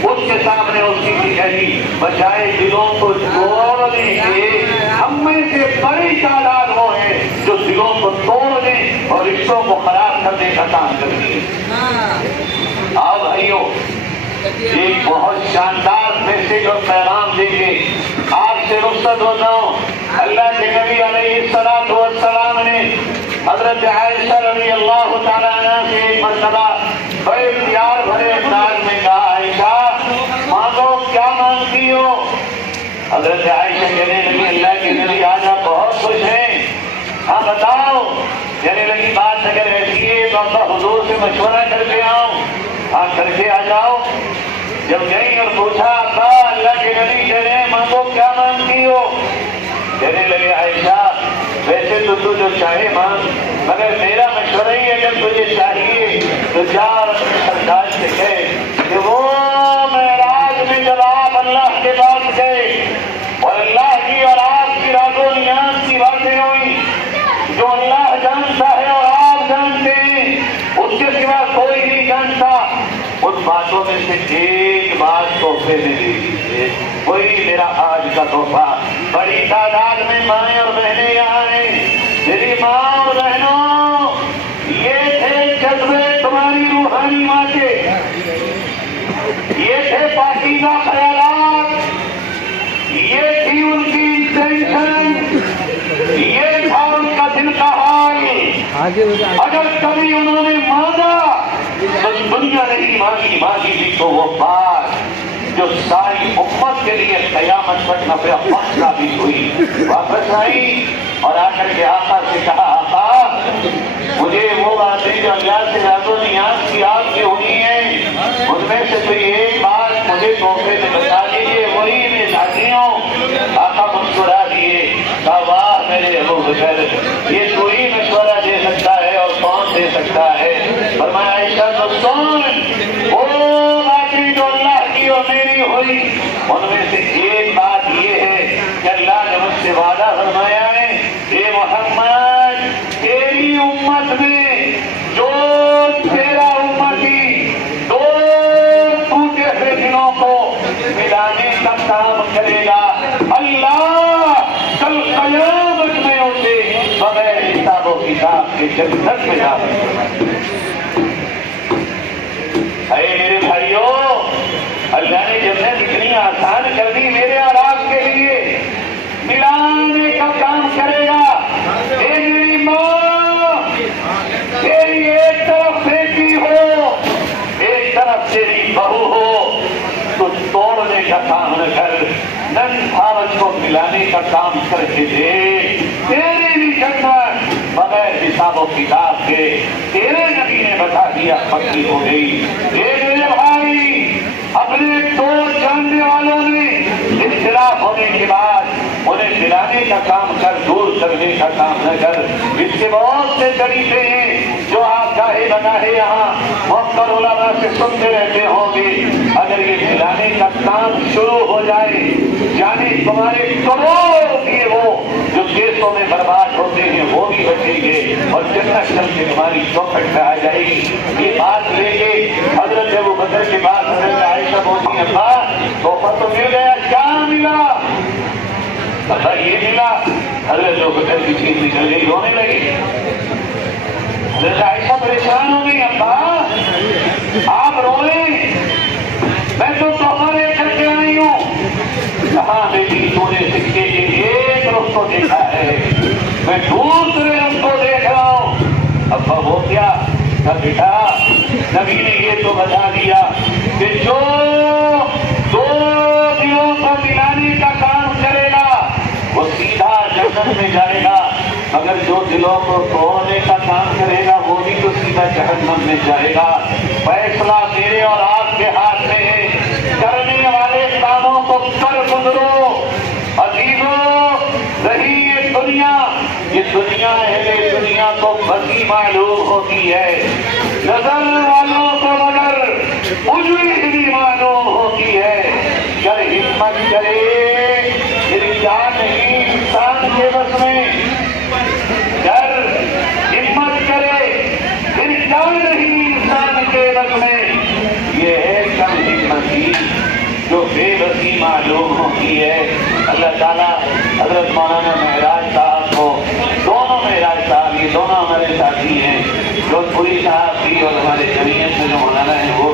اس کے سامنے اس کی کہی بجائے دلوں کو توڑنے کے ہم میں سے بڑی تعداد وہ ہے جو دلوں کو توڑنے اور رشتوں کو خراب کرنے کا کام کرتی ہے۔ آؤ بھائیوں، ایک بہت شاندار میسج اور پیغام دے کے آپ سے رخصت ہوتا ہوں۔ اللہ کے نبی علیہ الصلوۃ والسلام نے حضرت عائشہ رضی اللہ تعالیٰ عنہ سے ایک مرتبہ بڑے پیار بھرے انداز میں کہا، عائشہ مانگو، کیا مانگتی ہو؟ حضرت عائشہ کہنے لگی، اللہ کے نبی آج آپ بہت خوش ہیں، ہاں بتاؤ۔ کہنے لگی بات اگر ایسی ہے تو ابا حضور سے مشورہ کر کے آؤں۔ ہاں کر کے آ جاؤ۔ جب گئی اور پوچھا، ابا اللہ کے نبی کہہ رہے ہیں مانگو، کیا مانگتی ہو؟ کہنے لگے، عائشہ ویسے تو تو جو چاہے مانگ، مگر میرا مشورہ ہی اگر تجھے چاہیے تو جا اور اپنے سردار سے کہے کہ وہ معراج میں جب آپ اللہ کے پاس گئے اور اللہ کی اور آپ کی راز و نیاز کی باتیں ہوئی جو اللہ جانتا ہے اور آپ جانتے ہیں، اس کے سوا کوئی نہیں جانتا، ان باتوں میں سے ایک بات تحفے میں دے دیجیے۔ وہی میرا آج کا تحفہ۔ بڑی تعداد میں مائیں اور بہنیں یہاں ہیں۔ میری ماں اور بہنوں، یہ تھے جذبے تمہاری روحانی ماں کے، یہ تھے پاکیزہ خیالات، یہ تھی ان کی انٹینشن، یہ تھا ان کا دل کا حال۔ اگر کبھی انہوں نے مانگا تو دنیا نہیں مانگی بھی تو وہ بات جو ساری امت کے لیے قیامت تک نفع بخش ثابت ہوئی، واپس آئی اور آ کر کے آقا سے کہا، آقا مجھے وہ باتیں جو اللہ سے راز و نیاز کی آپ کی ہوئی ہیں ان میں سے تو ایک بات مجھے تحفے میں بتا دیجیے، وہی میں چاہتی ہوں۔ آقا مسکرا دیے، کہا واہ میرے ابو بکر، یہ تو ہی مشورہ دے سکتا ہے اور کون دے سکتا ہے؟ فرمایا، عائشہ تو سن، وہ باتیں جو اللہ کی اور میری ہوئی ان میں سے ایک بات یہ ہے کہ اللہ نے مجھ سے وعدہ فرمایا ہے، اے محمد تیری امت میں جو تیرا امتی دو ٹوٹے ہوئے دلوں کو ملانے کا کام کرے گا، اللہ کل قیامت میں اسے بغیر حساب و کتاب کے جنت میں داخل کرے گا۔ اے میرے بھائیوں، اللہ نے جنت اتنی آسان کر دی میرے اور آپ کے لیے، ملانے کا کام کرے گا۔ اے میری ماں، تیری ایک طرف بیٹی ہو، ایک طرف تیری بہو ہو، تو توڑنے کا کام نہ کر، نن بھاوت کو ملانے کا کام کر کے دے، تیری بھی جنت بغیر حساب و کتاب کے تیرے نبی نے بتا دیا پکی ہو گئی۔ اے میرے بھائی، اپنے دو جاننے والوں نے اختلاف ہونے کے بعد انہیں ملانے کا کام کر، دور کرنے کا کام نہ کر۔ اس کے بہت سے طریقے ہیں جو آپ چاہے بتائے یہاں مختلف علماء سے سنتے رہتے ہوں گے۔ اگر یہ ملانے کا کام شروع ہو جائے، یعنی تمہارے کروڑ روپیے وہ جو کیسوں میں برباد ہوتے ہیں وہ بھی بچیں گے اور جنت چل کے تمہاری چوکھٹ پہ آ جائے گی۔ یہ بات لے کے حضرت ابو بکر کے بعد حضرت عائشہ بولتی ہیں، ابا تحفہ تو مل گیا، کیا ملا؟ ابا یہ ملا۔ حضرت ابو بکر کی چیز نکل گئی، رونے لگی۔ حضرت عائشہ پریشان ہو گئی، ابا آپ روئیں، میں تو تحفہ لے کر کے آئی ہوں۔ کہاں بیٹی تو نے سکے کے ایک رخ کو دیکھا ہے، میں دوسرے رخ کو دیکھ رہا ہوں۔ ابا وہ کیا؟ بیٹا نبی نے یہ تو بتا دیا کہ جو دو دلوں کو ملانے کا کام کرے گا وہ سیدھا جنت میں جائے گا، مگر جو دلوں کو توڑنے کا کام کرے گا وہ بھی تو سیدھا جہنم میں جائے گا۔ فیصلہ میرے اور آپ کے ہاتھ میں ہے، کرنے والے کاموں کو کر گزرو۔ عزیزوں، رہی یہ دنیا اہل دنیا کو بسی معلوم ہوتی ہے، نظر والوں کو مگر اجڑی ہوئی معلوم ہوتی ہے۔ گر ہمت کرے میری جان نہیں انسان کے بس میں، گر ہمت کرے میری جان نہیں انسان کے بس میں، یہ ہے کم ہمتی جو بے بسی معلوم ہوتی ہے. اللہ تعالیٰ حضرت مولانا معراج صاحب کو، دونوں معراج صاحب، یہ دونوں ہمارے ساتھی ہیں، جو پوری صاحب بھی اور ہمارے جمعیت میں جو مولانا ہیں وہ